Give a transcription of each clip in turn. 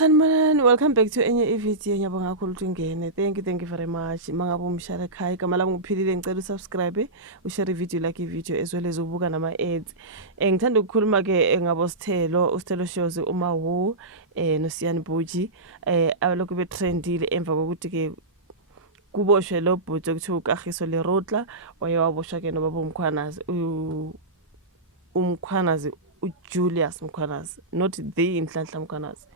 Sanibonani, welcome back to enye ivideo ngiyabonga kakhulu ukuthi ungene. Thank you very much. Mangabe umshare ekhaya igama lami ngiphilile ngicela usubscribe, ushare ivideo like ivideo as well as ubuka nama ads. Ngithanda ukukhuluma ke ngabo Sithelo shows uma wu noSiyani Buji abalokhu betrendile emva kokuthi ke kuboshwe lo bhuti okuthiwa uKagiso Lerotla wayewaboshwa ke nobaba uMkhwanazi uMkhwanazi uJulius Mkhwanazi, not the Nhlanhla Mkhwanazi.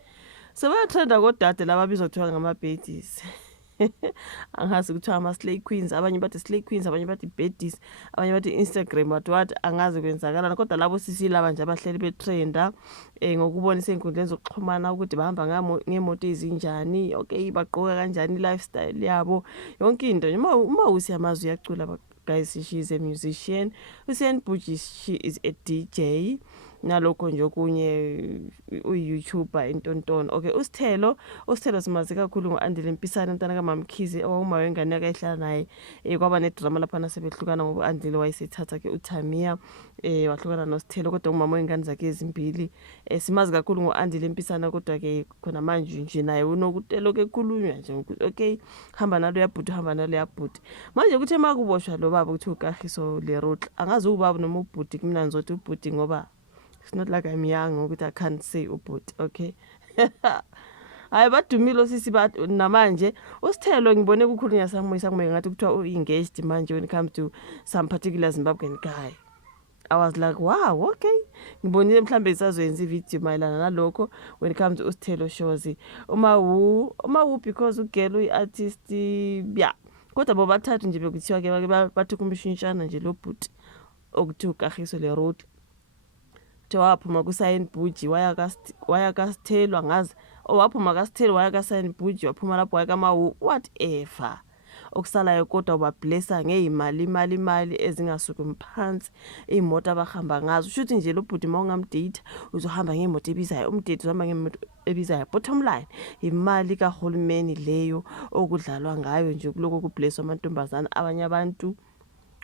Sebayathanda kodade laba bizwa kuthiwa ngama-baddies. Angazi kuthiwa ama-slay queens, abanye bathi slay queens, abanye bathi baddies, abanye bathi Instagram what angazi kwenzakalana, kodwa labo sisi laba nje abahleli betrenda ngokubonisa ey'nkundleni zokuxhumana ukuthi bahamba ngemoto ezinjani, okay, bagqoka kanjani, lifestyle yabo, yonke into. Uma usiyamazi uyacula guys, she is a musician. uSiyani Buji, she is a DJ. Nalokho nje okunye uYouTuber intontona. Okay, uSithelo simazi kakhulu ngo-Andile Mpisane umntana kaMamkhize owawuma wengane yakhe ehlala naye kwaba nedrama lapha sebehlukana ngoba uAndile wayesethatha ke uTamia wahlukana noSithelo kodwa umama wengane zakhe ezimbili. Simazi kakhulu ngo-Andile Mpisane kodwa ke khona manje nje naye unokutelo ke khulunywa nje ukuthi okay, hamba nalo yabhuti, hamba nalo yabhuti. Manje ukuthi emakuboshwa lo baba ukuthi uKagiso Lerotla, angazi ubaba noma ubhuti, mina ngizothi ubhuti ngoba it's not like I'm young ukuthi I can't say ubhuti, okay. Hayi badumile sisi namanje uSithelo ngibone kukhulunywa samoyisa kumbe ngathi kuthiwa u-engaged manje when it comes to some particular Zimbabwean guy. I was like, wow, okay. Ngibonile mhlambe isazoyenza ivideo mayelana nalokho when it comes to uSithelo shows. Uma wu because ugirl uyi-artist yeah. Kodwa bobathathu nje bekuthiwa ke bathi kumshintshana nje lo bhuti okuthi uKagiso Lerotla. Waphuma kuSiyani Buji waya kaSithelo, angazi waphuma kaSithelo waya kaSiyani Buji, waphuma lapho waya kamawu, whatever. Okusalayo kodwa ubablessa ngeyimali ezingasuki phansi, imoto abahamba ngazo. Shuthi nje lo bhuti mawungamdate uzohamba ngemoto ebizayo, umdate uzohamba ngemoto ebizayo. Bottom line, imali kahulumeni leyo okudlalwa ngayo nje kuloko kublesswa amantombazana. Abanye abantu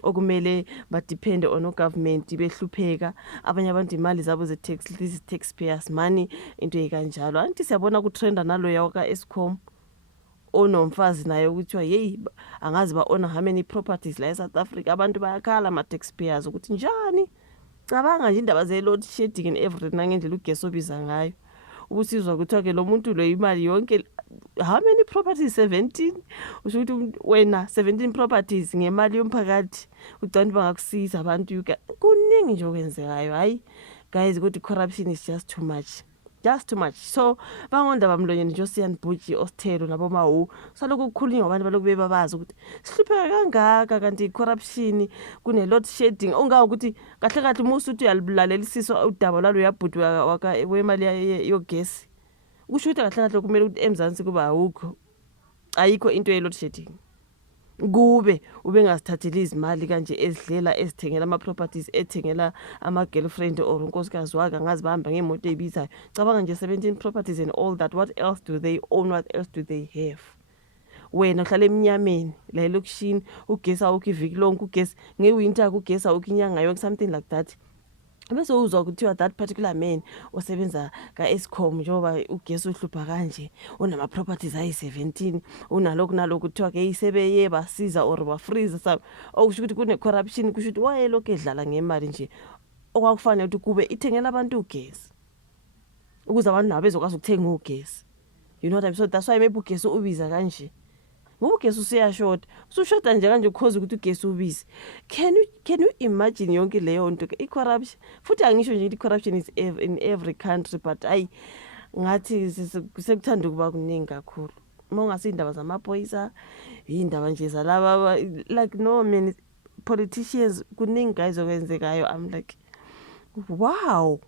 okumele badepende on government behlupheka, abanye abantu imali zabo ze-tax, this is taxpayers money, into ekanjalo. Anti siyabona kutrenda nalo yawaka Eskom onomfazi naye ukuthiwa hey angazi ba-ona how many properties la eSouth Africa. Abantu bayakhala ama-taxpayers ukuthi njani, cabanga nje indaba ze-load shedding and everything nangendlela ugesi obiza ngayo. Ubusizwa kuthiwa ke lo muntu lo imali yonke, how many properties? 17. Usho ukuthi wena 17 properties ngemali yomphakathi ucanda bangakusiza abantu kuningi nje okwenzekayo. Hayi guys, ukuthi corruption is just too much. So bangondaba mlonyeni nje uSiyani Buji, uSithelo nabo mawu salokhu kukhulunywa abantu balokhu bebabazi ukuthi sihlupheka kangaka kanti corruption kune load shedding. Ongawukuthi kahle kahle umusu uthi uyalibulalela isiso udaba lalo yabhuti wemali yogesi. Kusho ukuthi kahle kahle kumele ukuthi eMzansi kuba ayikho into ye load shedding. Kube ubengazithathela izimali kanje ezidlela ezithengela ama-properties, ethengela ama-girlfriend or unkosikazi wakhe, angazi bahamba ngemoto ezibizayo. Cabanga nje 17 properties and all that. What else do they own? What else do they have? Wena uhlala eminyameni la elokishini, ugesi awukho iviki lonke, ugesi ngewinter ugesi awukho inyanga yonke, something like that. Bese uzwa kuthiwa that particular man osebenza ka-Eskom njengoba ugesi uhlupha kanje unama-properties ayi-17 unalokhu nalokhu kuthiwa ke isebeye basiza or bafreeze sabe. Okusho ukuthi kune-corruption, kusho ukuthi wayelokhu edlala ngemali nje okwakufanele ukuthi kube ithengela abantu ugesi ukuze abantu nabo bezokwazi ukuthenga ugesi. You know what I'm saying? So that's why maybe ugesi ubiza kanje. Ngoba ugesi usuyashoda, usushoda nje kanje ukhoza ukuthi ugesi ubize. Can you imagine yonke leyo nto i-corruption? Futhi angisho nje i-corruption is in every country, but ngathi sekuthanda ukuba kuningi kakhulu. Uma ungasindaba zamaphoyisa, indaba nje zalaba like no man politicians, kuningi guys okwenzekayo. I'm like wow.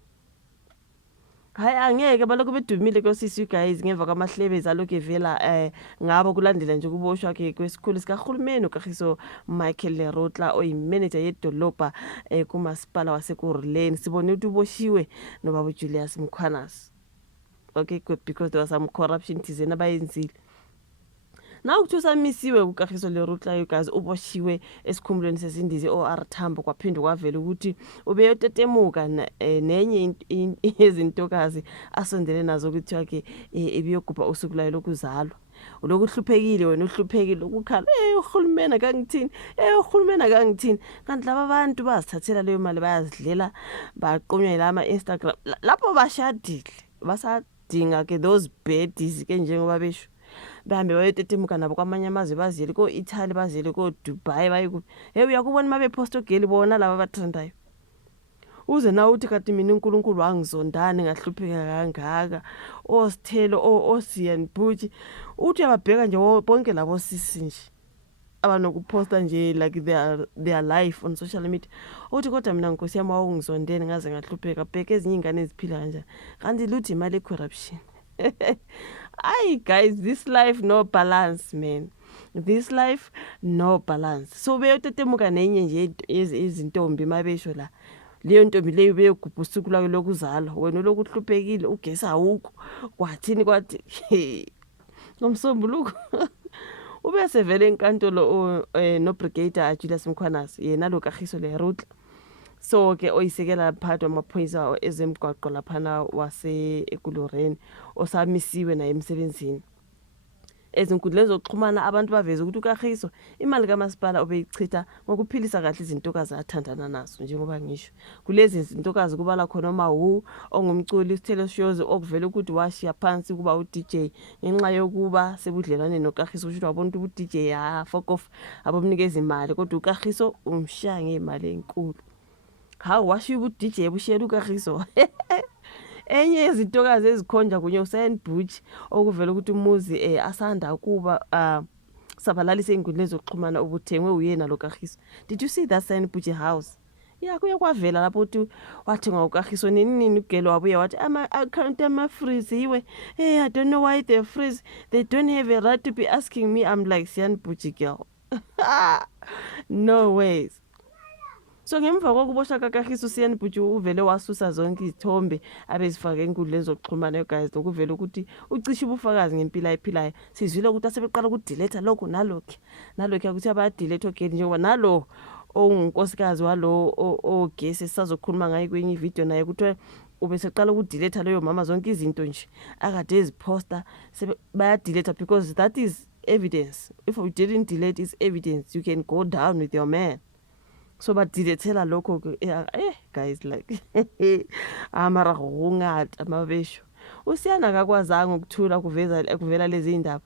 Hayi angeke balokhu bedumile kosisi guys ngemva kwamahlebezi alokhu evela ngabo kulandela nje kuboshwa ke kwesikhulu sikaHulumeni uKagiso Michael Lerotla oyimanager yedolobha kumasipala waseKuruleni. Sibone ukuthi uboshiwe nobaba uJulius Mkhwanazi. Okay, good, because there was some corruption thizena bayenzile. na ukuthi usamisiwe uKagiso Lerutla you guys uboshiwe esikhumulweni sezindizi OR Tambo kwaphindwa kwavela ukuthi ubeyotetemuka nenye izintokazi asondele nazo ukuthiwa ke ebiyogubha usuku layo lokuzalwa ulokuhluphekile wena uhluphekile ukukhala uhulumeni akangithini uhulumeni akangithini kanti laba bantu bazithathela leyo mali bayazidlela baqonywa ilama Instagram lapho bashadile basadinga ke those baddies ke njengoba besho bahambe bayotetemuka nabo kwamanye amazwe bazile ko Italy bazile ko Dubai bayikuphi uyakubona mabe post ogeli bona laba bathandayo uze na uthi kanti mina uNkulunkulu wangizondana ngahlupheka kangaka osithelo osiyan Butchi uthi uyababheka nje bonke labo sisi nje abanokuposta nje like their life on social media uthi kodwa mina Nkosi yami wawungizondene ngaze ngahlupheka bheka ezinye ingane eziphila kanjani kanti luthi imali corruption. Ay guys, this life no balance man. This life no balance. So beyotetemuka nenye nje izintombi mabesho la. Leyo ntombi leyo beyogubha usuku lwayo lokuzalwa. Wena lokuhluphekile ugesi awukho. Kwathini kwathi ngomsombuluko. Ubese vele enkantolo no brigadier Julius Mkhwanazi yena lo Kagiso Lerutla. So ke oyisekela phakathi amaphoyisa ezemgwaqo laphana wase eKuloreni osamisiwe naye emsebenzini. Ezinkundleni zokuxhumana abantu baveza ukuthi uKagiso imali kamasipala obeyichitha ngokuphilisa kahle izintokazi athandana nazo njengoba ngisho. Kulezi izintokazi kubala khona uMawu ongumculi Sithelo Shows okuvela ukuthi washiya phansi kuba uDJ ngenxa yokuba sebudlelwane noKagiso usho wabona ukuthi uDJ fuck off abomnikeza imali kodwa uKagiso umshaya ngemali enkulu. Hawu washiya uDJ bushiyela uKagiso. Enye yezintokazi ezikhonja kunye uSan Butchi okuvela ukuthi umuzi asanda kuba sabalalisa ezinkundleni zokuxhumana ubuthengwe uyena lo Kagiso. Did you see that San Butchi house? Yeah, kuye kwavela lapho uthi wathengwa uKagiso nini ugelo wabuya wathi account ama freeze iwe. Hey, I don't know why they freeze. They don't have a right to be asking me. I'm like San Butchi girl. No ways. So ngemva kokuboshwa kaKagiso uSan Butchi uvele wasusa zonke izithombe abezifaka enkundleni zokuxhumana guys lokuvela ukuthi ucishe ubufakazi ngempilo ayiphilayo sizwile ukuthi asebeqala ukudelete lokho nalokho ukuthi abadelete ogeli njengoba nalo ongunkosikazi walo ogesi sisazokhuluma ngayo kwenye video naye ukuthi ubeseqala ukudelete leyo mama zonke izinto nje akade eziposta bayadelete because that is evidence. If you didn't delete is evidence you can go down with your man. So badilethela lokho guys like amara ngungata mabesho usiyana akakwazanga ukuthula kuvela lezi indaba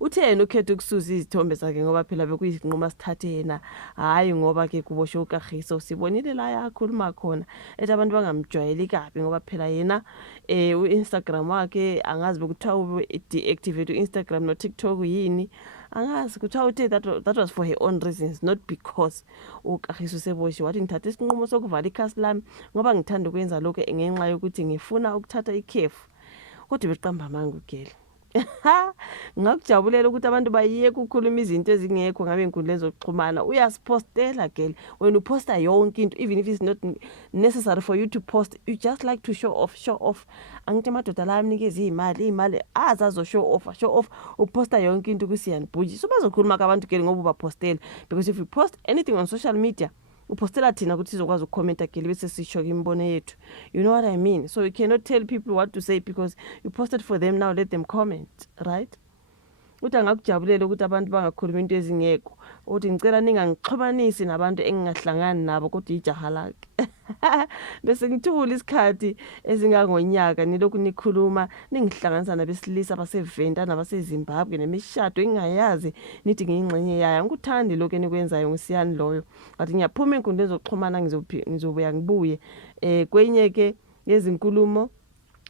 uthe yena ukhetha ukusuza izithombe zakhe ngoba phela bekuyisinquma sithathe yena hayi ngoba ke kuboshwe uKagiso sibonile la yakhuluma khona ethi abantu bangamjwayeli kabi ngoba phela yena uInstagram wakhe angazi bekuthiwa deactivate uInstagram no TikTok yini angazi kuthiwa uthe that was for her own reasons not because uKagiso seboshi wathi ngithatha isinqumo sokuvala ikhasi lami ngoba ngithanda ukwenza lokho ngenxa yokuthi ngifuna ukuthatha ikhefu kodwa beqamba manga ugeli. Ngakujabulela ukuthi abantu bayeke ukukhuluma izinto ezingekho ngabe inkundleni zokuxhumana uyasipostela girl when uposta yonke into even if it's not necessary for you to post you just like to show off angithi amadoda la amnikeza imali azazo show off uposta yonke into kuSiyan Butchi so bazokhuluma kabantu girl ngoba ubapostela because if you post anything on social media upostela thina ukuthi sizokwazi ukucomment girl bese sisho imbono yethu you know what I mean so you cannot tell people what to say because you posted for them now let them comment right uthi angakujabulela ukuthi abantu bangakhuluma into ezingekho uthi ngicela ningangixhumanisi nabantu engingahlangani nabo kodwa ijaha lakhe bese ngithula isikhathi ezingangonyaka nilokhu nikhuluma ningihlanganisa nabesilisa basevenda nabaseZimbabwe nemishado engingayazi nithi ngiyingxenye yayo ngikuthandi lokho enikwenzayo ngusiyani loyo ngathi ngiyaphuma enkundleni zokuxhumana ngizobuya ngibuye kwenye ke yezinkulumo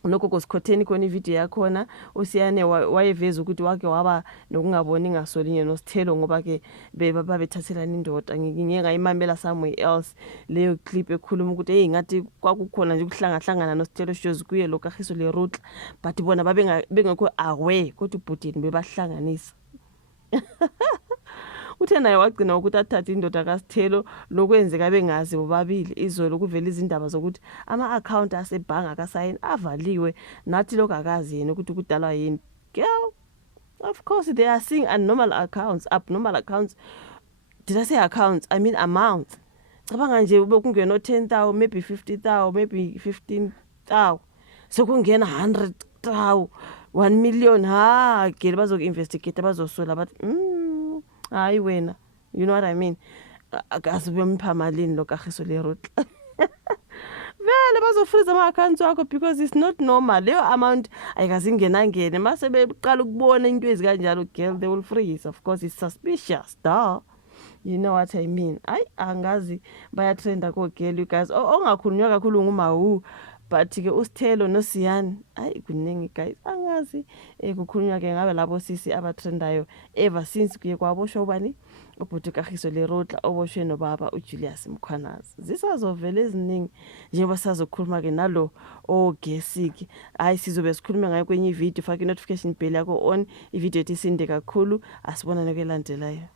nogogo Sikhotheni khona ivideo yakhona uSiyane wayeveza ukuthi wake waba nokungaboni ngasolinye noSithelo ngoba ke babethathelana indoda ngike ngayimamela somewhere else leyo clip ekhuluma ukuthi hey ngathi kwakukhona nje ukuhlangahlangana noSithelo Shows kuye lo Kagiso Lerutla but bona bengekho aware kodwa ubhutini bebahlanganisa. Uthe naye wagcina ukuthi athathe indoda kaSithelo lokwenzeka bengazi bobabili izolo kuvela izindaba zokuthi ama-account asebhanga kaSayini avaliwe nathi lokho akazi yena ukuthi kudalwa yini girl Of course, they are seeing abnormal accounts. Did I say accounts? I mean amounts. Cabanga nje ube kungena 10,000, maybe 50,000, maybe 15,000. So kungena 100,000, 1 million. Ha, ke bazoku-investigate bazosola bathi hayi wena. You know what I mean? Akazibempha malini lo kagiso le rotla. Vele bazofreeze ama-accounts wakho because it's not normal. Leyo amount ayikazingenangene. Mase beqala ukubona into ezikanjalo, girl, they will freeze. Of course, it's suspicious. Duh. You know what I mean? Ayi angazi bayatrenda ko-girl, you guys. Ongakhulunywa kakhulu nguMawu. But ke uSithelo noSiyani, ayi kuningi guys. Angazi kukhulunywa ke ngabe labo sisi abatrendayo ever since kuye kwaboshwa ubani? Ubhuti kaGiso Lerotla oboshwe nobaba uJulius Mkhwanazi. Zisazovela eziningi njengoba sazokhuluma ke nalo ogesiki. Hayi sizobe sikhuluma ngayo kwenye video, faka i-notification bell yakho on. Ivideo ethi sinde kakhulu. Asibonane kwelandelayo.